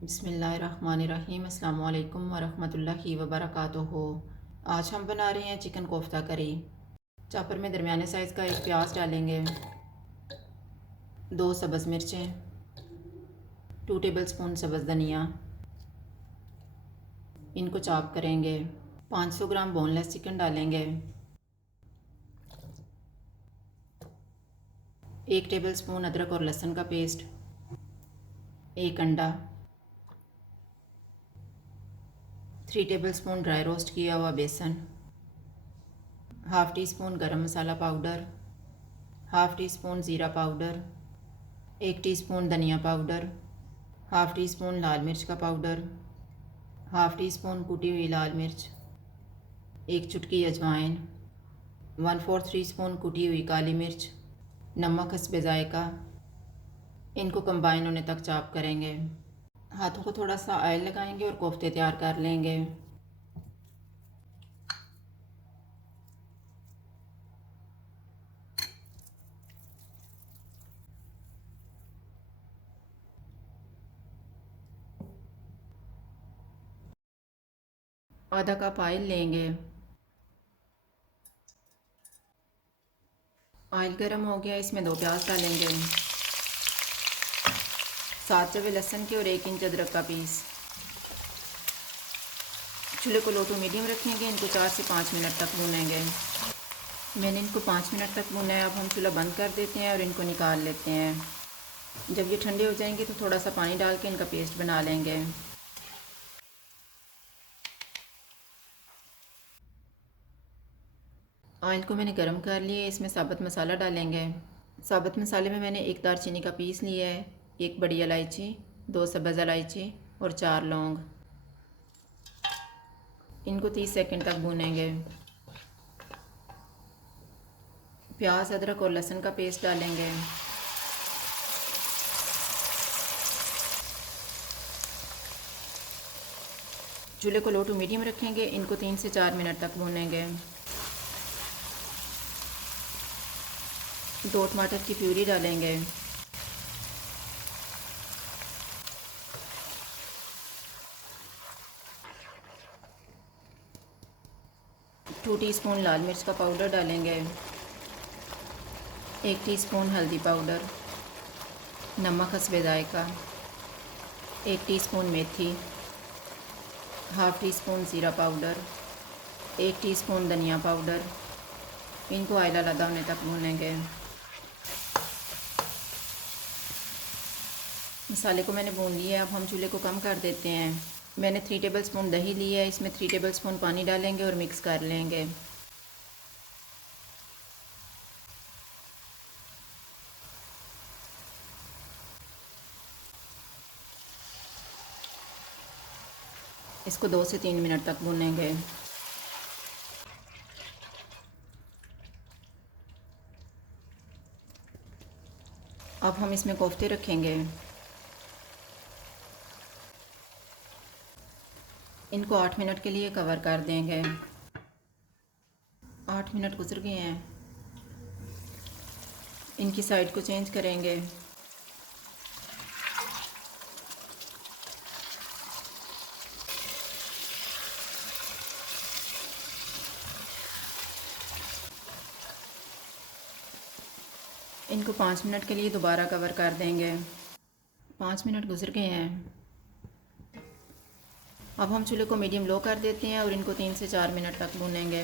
बिस्मिल्लाहिर्रहमानिर्रहीम। अस्सलाम वालेकुम वरहमतुल्लाहि वबरकातुहू। आज हम बना रहे हैं चिकन कोफ्ता करी। चॉपर में दरमियाने साइज़ का एक प्याज डालेंगे, 2 सब्ज़ मिर्चें, 2 टेबलस्पून सब्ज़ धनिया, इनको चॉप करेंगे। 500 ग्राम बोनलेस चिकन डालेंगे, 1 टेबलस्पून अदरक और लहसुन का पेस्ट, 1 अंडा, 3 टेबलस्पून ड्राई रोस्ट किया हुआ बेसन, हाफ़ टी स्पून गरम मसाला पाउडर, हाफ़ टी स्पून ज़ीरा पाउडर, 1 टीस्पून धनिया पाउडर, हाफ़ टी स्पून लाल मिर्च का पाउडर, हाफ़ टी स्पून कुटी हुई लाल मिर्च, 1 चुटकी अजवाइन, 1/4 टी स्पून कुटी हुई काली मिर्च, नमक हस्बे ज़ायका। इनको कंबाइन होने तक चॉप करेंगे। हाथों को थोड़ा सा ऑयल लगाएंगे और कोफ्ते तैयार कर लेंगे। आधा कप ऑयल लेंगे। ऑयल गर्म हो गया, इसमें 2 प्याज डालेंगे, 7 जवे लहसुन के और 1 इंच अदरक का पीस। चूल्हे को लो टू मीडियम रखेंगे। इनको 4 से 5 मिनट तक भूनेंगे। मैंने इनको 5 मिनट तक भूना है। अब हम चूल्हा बंद कर देते हैं और इनको निकाल लेते हैं। जब ये ठंडे हो जाएंगे तो थोड़ा सा पानी डाल के इनका पेस्ट बना लेंगे। ऑयल को मैंने गरम कर लिया है। इसमें साबुत मसाला डालेंगे। साबुत मसाले में मैंने 1 दालचीनी का पीस लिया है, 1 बड़ी इलायची, 2 सब्ज़ इलायची और 4 लौंग। इनको 30 सेकंड तक भूनेंगे। प्याज अदरक और लहसुन का पेस्ट डालेंगे। चूल्हे को लो टू मीडियम रखेंगे। इनको 3 से 4 मिनट तक भूनेंगे। 2 टमाटर की प्यूरी डालेंगे। 2 टीस्पून लाल मिर्च का पाउडर डालेंगे, 1 टीस्पून हल्दी पाउडर, नमक हस्बे ज़ायका, 1 टीस्पून मेथी, हाफ़ टी स्पून ज़ीरा पाउडर, 1 टीस्पून धनिया पाउडर। इनको ऑयल अलग होने तक भूनेंगे। मसाले को मैंने भून लिया है। अब हम चूल्हे को कम कर देते हैं। मैंने 3 टेबलस्पून दही लिया है। इसमें 3 टेबलस्पून पानी डालेंगे और मिक्स कर लेंगे। इसको 2 से 3 मिनट तक भूनेंगे। अब हम इसमें कोफ्ते रखेंगे। इनको 8 मिनट के लिए कवर कर देंगे। 8 मिनट गुजर गए हैं। इनकी साइड को चेंज करेंगे। इनको 5 मिनट के लिए दोबारा कवर कर देंगे। 5 मिनट गुजर गए हैं। अब हम चूल्हे को मीडियम लो कर देते हैं और इनको 3 से 4 मिनट तक भूनेंगे।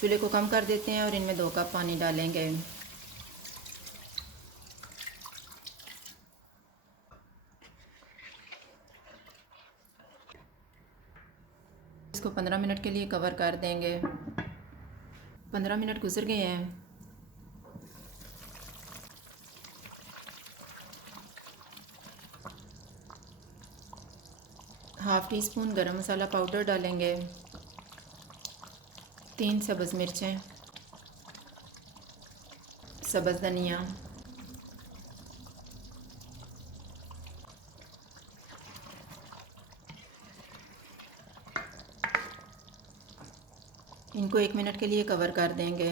चूल्हे को कम कर देते हैं और इनमें 2 कप पानी डालेंगे। इसको 15 मिनट के लिए कवर कर देंगे। 15 मिनट गुजर गए हैं। हाफ़ टी स्पून गरम मसाला पाउडर डालेंगे, 3 सब्ज़ मिर्चें, सब्ज़ धनिया, इनको 1 मिनट के लिए कवर कर देंगे।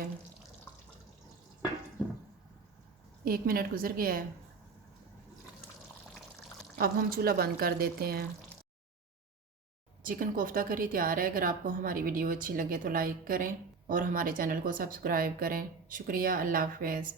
1 मिनट गुजर गया है। अब हम चूल्हा बंद कर देते हैं। चिकन कोफ्ता करी तैयार है। अगर आपको हमारी वीडियो अच्छी लगे तो लाइक करें और हमारे चैनल को सब्सक्राइब करें। शुक्रिया। अल्लाह हाफ़िज़।